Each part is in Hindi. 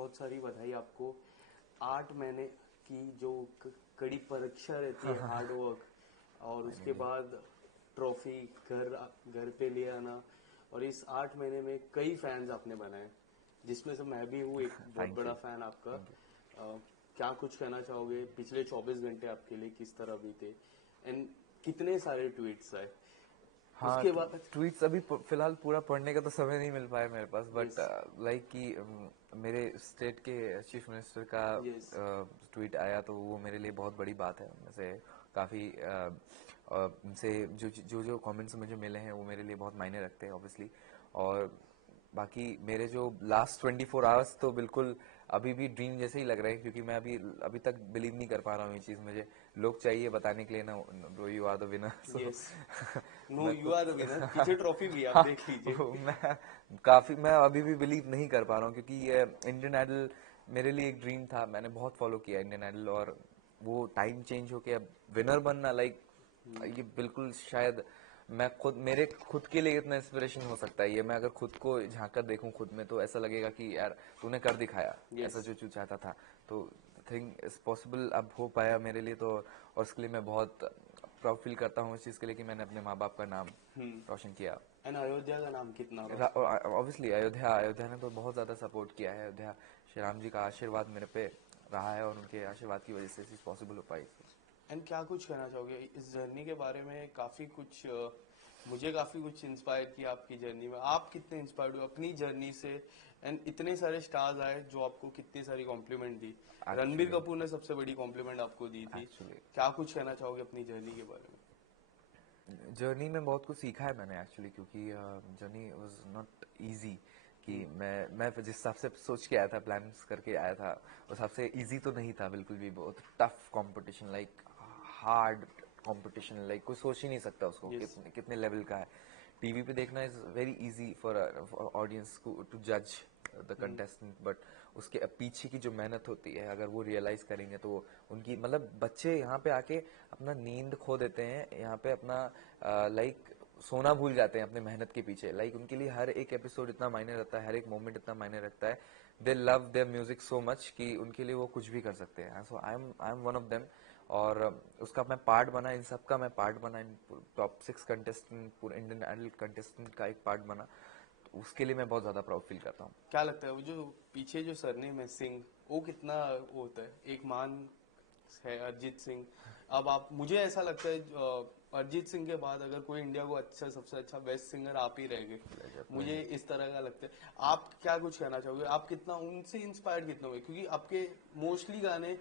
बहुत सारी बधाई आपको। 8 महीने की जो कड़ी परीक्षा रहती है, हार्ड वर्क, और उसके बाद ट्रॉफी घर घर पे ले आना, और इस 8 महीने में कई फैंस आपने बनाए, जिसमें से मैं भी हूँ एक बहुत थैंक बड़ा यू। फैन आपका। क्या कुछ कहना चाहोगे, पिछले 24 घंटे आपके लिए किस तरह बीते, एंड कितने सारे ट्वीट्स आए हाँ, उसके बाद? ट्वीट्स अभी फिलहाल पूरा पढ़ने का तो समय नहीं मिल पाया मेरे पास, बट यस, लाइक कि मेरे स्टेट के चीफ मिनिस्टर का यस, ट्वीट आया तो वो मेरे लिए बहुत बड़ी बात है। उनसे काफी उनसे जो जो कमेंट्स मुझे मिले हैं वो मेरे लिए बहुत मायने रखते हैं ऑब्वियसली। और बाकी मेरे जो लास्ट 24 आवर्स तो बिल्कुल अभी भी ड्रीम जैसे ही लग रहा है, क्योंकि मैं अभी तक बिलीव नहीं कर पा रहा हूँ ये चीज। मुझे लोग चाहिए बताने के लिए ना, bro you are the winner. So yes. No, मैं यू खुद आर द विनर। पीछे ट्रॉफी भी है, आप हाँ, देख लीजिए। मैं अभी भी बिलीव नहीं कर पा रहा हूँ, क्योंकि ये इंडियन आइडल मेरे लिए एक ड्रीम था। मैंने बहुत फॉलो किया इंडियन आइडल, और वो टाइम चेंज होके अब विनर बनना, लाइक ये बिल्कुल शायद मैं खुद मेरे खुद के लिए इतना इंस्पिरेशन हो सकता है ये। मैं अगर खुद को झांक कर देखूं खुद में तो ऐसा लगेगा कि यार तूने कर दिखाया ऐसा यस। जो तू चाहता था। तो थिंक इज पॉसिबल अब हो पाया मेरे लिए तो, और उसके लिए मैं बहुत प्राउड फील करता हूँ इस चीज के लिए कि मैंने अपने माँ बाप का नाम रोशन किया। एंड अयोध्या का नाम कितना रोशन? ऑब्वियसली अयोध्या ने तो बहुत ज्यादा सपोर्ट किया है। अयोध्या श्री राम जी का आशीर्वाद मेरे पे रहा है, और उनके आशीर्वाद की वजह से चीज पॉसिबल हो पाई। एंड क्या कुछ कहना चाहोगे इस जर्नी के बारे में? काफी कुछ मुझे काफी कुछ इंस्पायर किया आपकी जर्नी में। आप कितने इंस्पायर्ड हुए अपनी जर्नी से? एंड इतने सारे स्टार्स आए जो आपको कितनी सारी कॉम्प्लीमेंट दी। रणबीर एक्चुअली कपूर ने सबसे बड़ी कॉम्प्लीमेंट आपको दी थी। एक्चुअली क्या कुछ कहना चाहोगे अपनी जर्नी के बारे में? जर्नी में बहुत कुछ सीखा है मैंने एक्चुअली, क्योंकि जर्नी वाज नॉट इजी। कि मैं जिस हिसाब से सोच के आया था, प्लान्स करके आया था, उस हिसाब से इजी तो नहीं था बिल्कुल भी। बहुत tough competition, like hard competition, like कोई सोच ही नहीं सकता उसको यस। कितने कितने लेवल का है। टीवी पे देखना is very easy for audience to जज द कंटेस्टेंट, बट उसके पीछे की जो मेहनत होती है अगर वो रियलाइज करेंगे तो उनकी मतलब बच्चे यहाँ पे आके अपना नींद खो देते हैं, यहाँ पे अपना लाइक सोना भूल जाते हैं अपने मेहनत के पीछे। लाइक उनके लिए हर एक एपिसोड इतना मायने रखता है, हर एक मोमेंट इतना मायने रखता है। They love their music so much कि उनके लिए वो कुछ भी कर सकते हैं। So I am one of them, और उसका मैं पार्ट बना, इन सब का मैं पार्ट बना, इन टॉप 6 कंटेस्टेंट, पूरे इंडियन आइडल कंटेस्टेंट का एक पार्ट बना। तो उसके लिए मैं बहुत ज्यादा प्राउड फील करता हूँ। क्या लगता है वो जो पीछे जो सरनेम है सिंह, वो कितना वो होता है? एक मान है अरिजीत सिंह। अब आप, मुझे ऐसा लगता है अरिजीत सिंह के बाद अगर कोई इंडिया को अच्छा, सबसे अच्छा बेस्ट सिंगर आप ही रह गए। मुझे इस तरह का लगता है। आप क्या कुछ कहना चाहोगे? आप कितना उनसे इंस्पायर्ड कितना हुए? क्योंकि आपके मोस्टली गाने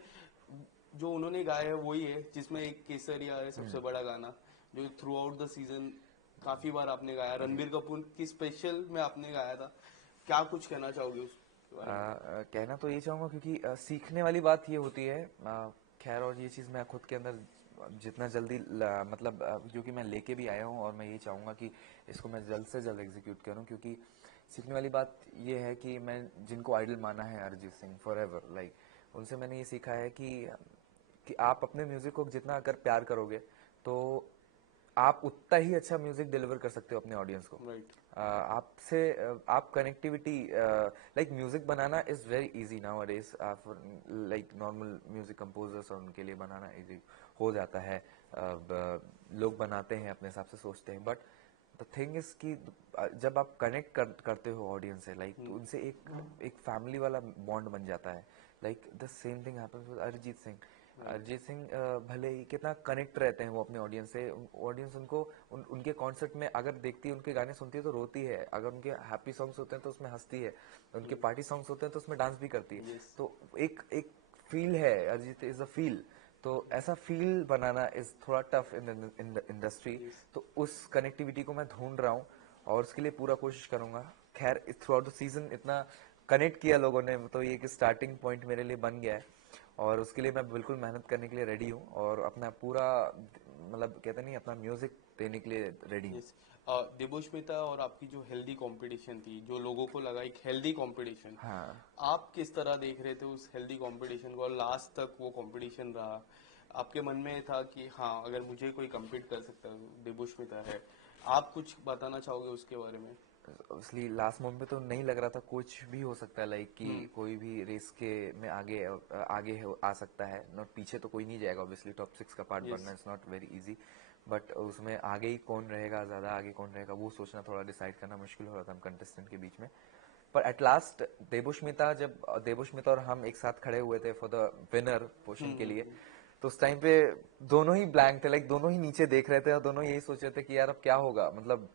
जो उन्होंने गाए हैं वही है, जिसमें एक केसरिया है सबसे बड़ा गाना, जो थ्रू आउट द सीजन काफी बार आपने गाया। जी। रणबीर कपूर की स्पेशल में आपने गाया था। क्या कुछ कहना चाहोगे उस बारे में? कहना तो ये चाहूंगा, क्योंकि सीखने वाली बात ये होती है। खैर, और ये चीज मैं खुद के अंदर जितना जल्दी मतलब क्योंकि मैं लेके भी आया हूँ, और मैं ये चाहूंगा कि इसको मैं जल्द से जल्द एग्जीक्यूट करूँ। क्योंकि सीखने वाली बात ये है कि मैं जिनको आइडल माना है Arijit Singh for ever, like उनसे मैंने ये सीखा है कि आप अपने म्यूजिक को जितना अगर प्यार करोगे तो आप उतना ही अच्छा म्यूजिक डिलीवर कर सकते हो अपने ऑडियंस को। राइट। आपसे आप connectivity, like music banana is very easy now अडेज, लाइक नॉर्मल म्यूजिक कंपोजर्स और उनके लिए बनाना इजी हो जाता है। लोग बनाते हैं अपने हिसाब से सोचते हैं, बट द थिंग इज कि जब आप कनेक्ट करते हो ऑडियंस से, लाइक तो उनसे एक फैमिली वाला बॉन्ड बन जाता है। Like the same thing happens with Arijit Singh. Right. Arijit Singh भले ही कितना कनेक्ट रहते हैं वो अपने ऑडियंस से, ऑडियंस उनको उनके कॉन्सर्ट में अगर देखती है, उनके गाने सुनती है तो रोती है, अगर उनके हैप्पी सॉन्ग्स होते हैं तो उसमें हंसती है, उनके पार्टी सॉन्ग्स होते हैं तो उसमें डांस भी करती है। यस। तो एक एक फील है, अरिजीत इज अ फील। तो ऐसा फील बनाना इज थोड़ा tough in the industry. Yes. तो उस कनेक्टिविटी को मैं ढूंढ रहा हूँ, और उसके लिए पूरा कोशिश करूंगा। खैर, थ्रू आउट द सीजन इतना कनेक्ट किया लोगों ने, तो ये एक स्टार्टिंग पॉइंट मेरे लिए बन गया है, और उसके लिए मैं बिल्कुल मेहनत करने के लिए रेडी हूँ, और अपना पूरा मतलब कहते नहीं, अपना म्यूजिक देने के लिए रेडी हूँ। यस। देवोष्मिता और आपकी जो हेल्दी कंपटीशन थी, जो लोगों को लगा एक हेल्दी कंपटीशन, हाँ, आप किस तरह देख रहे थे उस हेल्दी कंपटीशन को? और लास्ट तक वो कंपटीशन रहा, आपके मन में था कि हाँ, अगर मुझे कोई compete कर सकता है, देवोष्मिता है। आप कुछ बताना चाहोगे उसके बारे में? ऑब्वियसली लास्ट मोमेंट पे तो नहीं लग रहा था, कुछ भी हो सकता है, लाइक कि कोई भी रेस के में आ सकता है, नॉट पीछे तो कोई नहीं जाएगा, ऑब्वियसली टॉप 6 का पार्ट बनना is not very easy, but उसमें आगे ही कौन रहेगा, ज्यादा आगे कौन रहेगा, वो सोचना, थोड़ा डिसाइड करना मुश्किल हो रहा था हम कंटेस्टेंट के बीच में। पर एट लास्ट देवोष्मिता और हम एक साथ खड़े हुए थे फॉर द विनर पोर्शन के लिए, तो उस टाइम पे दोनों ही ब्लैंक थे, लाइक दोनों ही नीचे देख रहे थे और दोनों यही सोच रहे थे कि यार अब क्या होगा, मतलब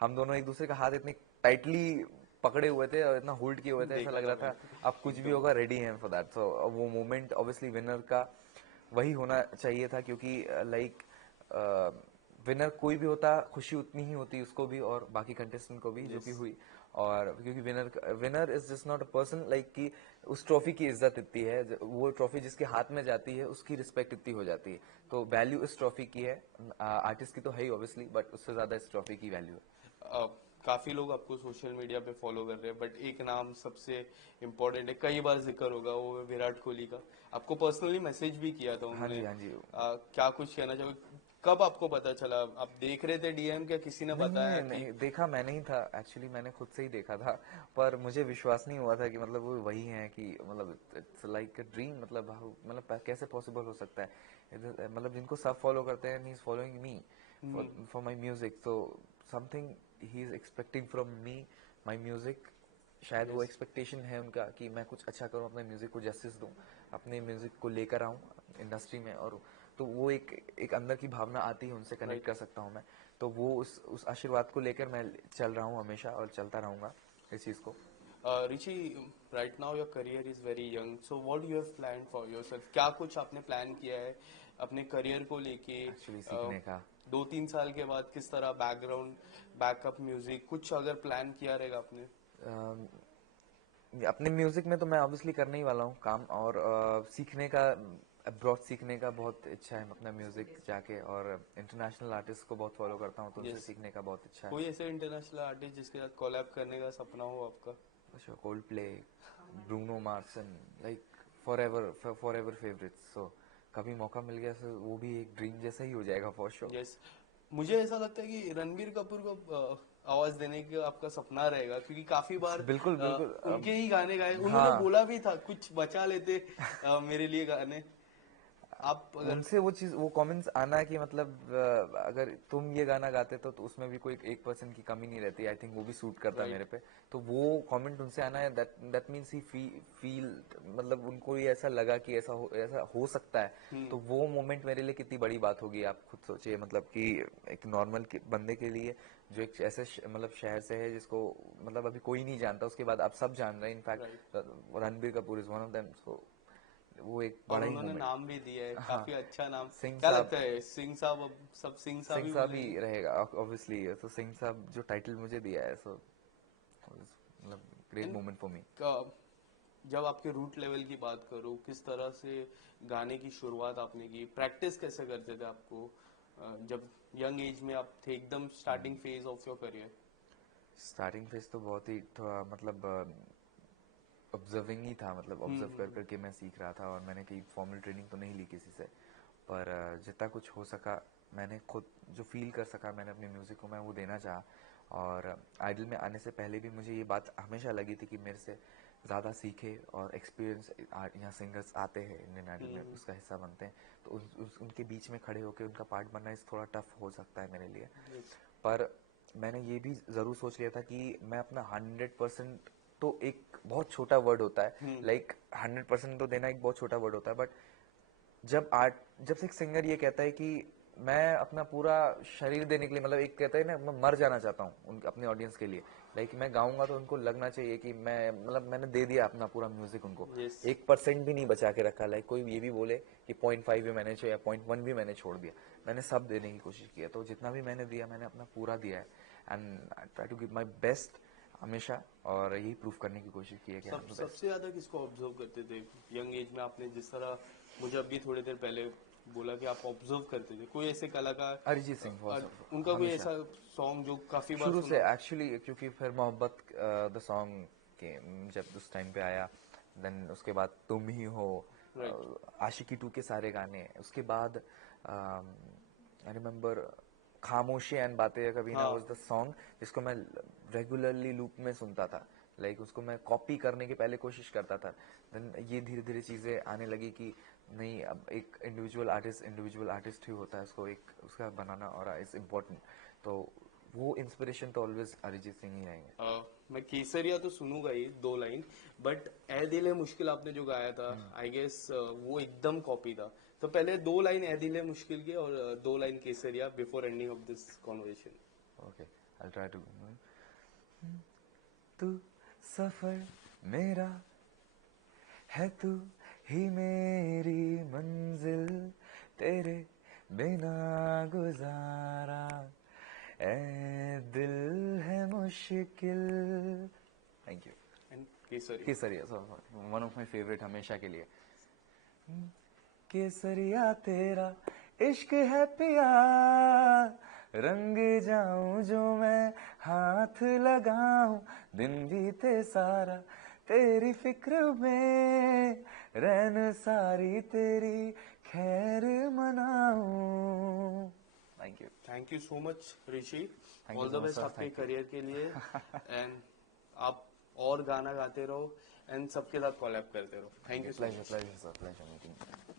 हम दोनों एक दूसरे का हाथ इतने टाइटली पकड़े हुए थे और इतना होल्ड किए हुए थे, ऐसा देखा लग था रहा था मैंने अब कुछ भी होगा, रेडी हैं फॉर दैट। सो वो मोमेंट ऑब्वियसली विनर का वही होना चाहिए था, क्योंकि लाइक विनर कोई भी होता, खुशी उतनी ही होती उसको भी और बाकी कंटेस्टेंट को भी, जो कि हुई। और क्योंकि winner is just not a person, like कि उस ट्रॉफी की इज्जत इतनी है, वो ट्रॉफी जिसके हाथ में जाती है उसकी रिस्पेक्ट इतनी हो जाती है, तो वैल्यू इस ट्रॉफी की है, आर्टिस्ट की तो है ही ऑब्वियसली, बट उससे ज्यादा इस ट्रॉफी की वैल्यू है। काफी लोग आपको सोशल मीडिया पे फॉलो कर रहे हैं, बट एक नाम सबसे इम्पोर्टेंट है, कई बार जिक्र होगा, वो है विराट कोहली का। आपको पर्सनली मैसेज भी किया था हाँ उन्होंने। जी, हाँ जी। क्या कुछ कहना चाहोगे? कब आपको पता चला? आप देख रहे थे डीएम, क्या किसी ने नहीं बताया नहीं कि? नहीं, देखा मैंने ही था एक्चुअली, मैंने खुद से ही देखा था, पर मुझे विश्वास नहीं हुआ था कि मतलब वो वही है, कि मतलब इट्स लाइक अ ड्रीम, मतलब मतलब कैसे पॉसिबल हो सकता है, मतलब जिनको सब फॉलो करते हैं, he is following me for my music, so something he is expecting from me, my music, शायद वो Yes. एक्सपेक्टेशन है उनका कि मैं कुछ अच्छा करूं, अपने म्यूजिक को जस्टिस दूं, अपने म्यूजिक को लेकर आऊं इंडस्ट्री में, और तो वो एक अंदर की भावना आती है, उनसे कनेक्ट Right. कर सकता हूं मैं, तो वो उस आशीर्वाद को लेकर मैं चल रहा हूँ हमेशा और चलता रहूंगा इस चीज को। Richi, right now your career is very young. So what you have planned for yourself? क्या कुछ आपने प्लान किया है अपने करियर को लेके? एक्चुअली अ, सीखने का 2-3 साल के बाद किस तरह बैकग्राउंड, बैकअप म्यूजिक कुछ अगर प्लान किया रहेगा आपने? अम, अपने म्यूजिक में तो मैं ऑब्वियसली करने ही वाला हूँ काम, और सीखने का, अब्रॉड सीखने का बहुत इच्छा है, अपना म्यूजिक जाके, और इंटरनेशनल आर्टिस्ट को बहुत फॉलो करता हूँ, तो उनसे यस। सीखने का बहुत इच्छा है। कोई ऐसे इंटरनेशनल आर्टिस्ट जिसके साथ कोलैब करने का सपना हो आपका? Coldplay, Bruno Mars, like forever favourites, so कभी मौका मिल गया तो वो भी एक ड्रीम जैसा ही हो जाएगा फॉर श्योर। यस। मुझे ऐसा लगता है कि रणबीर कपूर को आवाज देने का आपका सपना रहेगा, क्योंकि काफी बार बिल्कुल बिल्कुल, उनके ही गाने गाए, उन्होंने हाँ, बोला भी था कुछ बचा लेते मेरे लिए गाने। आप अगर उनसे वो चीज, वो कमेंट्स आना कि मतलब अगर तुम ये गाना गाते तो उसमें भी कोई 1% की कमी नहीं रहती, आई थिंक वो भी सूट करता मेरे राइट। पे, तो वो कमेंट उनसे आना है, दैट मीन्स ही फील, मतलब उनको ये ऐसा लगा कि ऐसा हो सकता है, तो वो मोमेंट मेरे लिए कितनी बड़ी बात होगी, आप खुद सोचिए, मतलब कि एक नॉर्मल बंदे के लिए, जो एक ऐसे मतलब शहर से है जिसको मतलब अभी कोई नहीं जानता, उसके बाद आप सब जान रहे हैं, right. In fact Ranbir Kapoor is one of them, so वो एक और बड़ा ही उन्होंने मोमेंट। नाम भी दिया है, हाँ, काफी अच्छा नाम। सिंह क्या साहब, लगता है, सिंह साहब अब सब सिंह साहब सिंह ही साहब बोलेंगे? ही रहेगा ऑब्वियसली, तो सिंह साहब जो टाइटल मुझे दिया है, सो मतलब great end moment for me. जब आपके रूट लेवल की बात करूं, किस तरह से गाने की शुरुआत आपने की, प्रैक्टिस कैसे करते थे आपको जब यंग एज में आप थे, एकदम starting phase of your career? Starting phase तो बहुत ही थोड़ा मतलब ऑब्जर्विंग ही था, मतलब ऑब्जर्व कर करके मैं सीख रहा था, और मैंने कहीं फॉर्मल ट्रेनिंग तो नहीं ली किसी से, पर जितना कुछ हो सका मैंने खुद जो फील कर सका, मैंने अपने म्यूजिक को मैं वो देना चाहा, और आइडल में आने से पहले भी मुझे ये बात हमेशा लगी थी कि मेरे से ज़्यादा सीखे और एक्सपीरियंस यहाँ सिंगर्स आते हैं इंडियन आइडल में, उसका हिस्सा बनते हैं, तो उनके बीच में खड़े होकर उनका पार्ट बनना इस थोड़ा टफ हो सकता है मेरे लिए, यस। पर मैंने ये भी जरूर सोच लिया था कि मैं अपना 100%, तो एक बहुत छोटा वर्ड होता है, लाइक 100% तो देना एक बहुत छोटा वर्ड होता है, बट जब से एक सिंगर ये कहता है कि मैं अपना पूरा शरीर देने के लिए, मतलब एक कहता है ना, मैं मर जाना चाहता हूँ अपने ऑडियंस के लिए, लाइक मैं गाऊंगा तो उनको लगना चाहिए कि मैं, मतलब मैंने दे दिया अपना पूरा म्यूजिक उनको, यस। 1% भी नहीं बचा के रखा, लाइक कोई ये भी बोले कि 0.5 भी मैंने छोड़ा या 0.1 भी मैंने छोड़ दिया, मैंने सब देने की कोशिश की है, तो जितना भी मैंने दिया मैंने अपना पूरा दिया है, and I try to give my best हमेशा, और यही प्रूव करने की कोशिश की है कि आई एम द बेस्ट। सबसे ज्यादा किसको ऑब्जर्व करते थे यंग एज में? आपने जिस तरह मुझे अभी थोड़ी देर पहले बोला कि आप ऑब्जर्व करते थे, कोई ऐसे कलाकार, अरिजीत सिंह उनका कोई हमेशा ऐसा सॉन्ग जो काफी बार शुरू से सुना? एक्चुअली, क्योंकि फिर मोहब्बत द सॉन्ग के जब उस टाइम पे आया, देन उसके बाद तुम ही हो, राइट। आशिकी 2 के सारे गाने, उसके बाद आई रिमेम्बर खामोशी एंड बातें कभी ना हाँ। वाज द सॉन्ग जिसको मैं रेगुलरली लूप में सुनता था। लाइक उसको मैं कॉपी करने की पहले कोशिश करता था, देन ये धीरे धीरे चीजें आने लगी कि नहीं, अब एक इंडिविजुअल आर्टिस्ट ही होता है, उसको एक उसका बनाना और इज इम्पोर्टेंट। तो वो इंस्पिरेशन तो ऑलवेज अरिजीत सिंह ही रहेंगे। मैं केसरिया तो सुनूंगा ही 2 लाइन, बट ए दिल है मुश्किल आपने जो गाया था, आई गेस वो एकदम कॉपी था। तो पहले 2 लाइन ए दिल है मुश्किल के और 2 लाइन केसरिया before ending of this conversation. Okay, I try to. तू सफर मेरा है, तू ही मेरी मंजिल, तेरे बिना गुजारा ए दिल है मुश्किल। Thank you. And Kesariya. Kesariya one of my favourite हमेशा के लिए। केसरिया तेरा इश्क है पिया, रंग जाऊं जो मैं हाथ लगाऊं, दिन बीते सारा तेरी फिक्र में, रैन सारी तेरी खैर मनाऊं। Thank you. Thank you so much Rishi, Thank you all so the much, best sir. आपके Thank you. करियर के लिए। एंड आप और गाना गाते रहो एंड सबके साथ कोलैब करते रहो। Thank you so much. Pleasure, sir. Pleasure meeting you.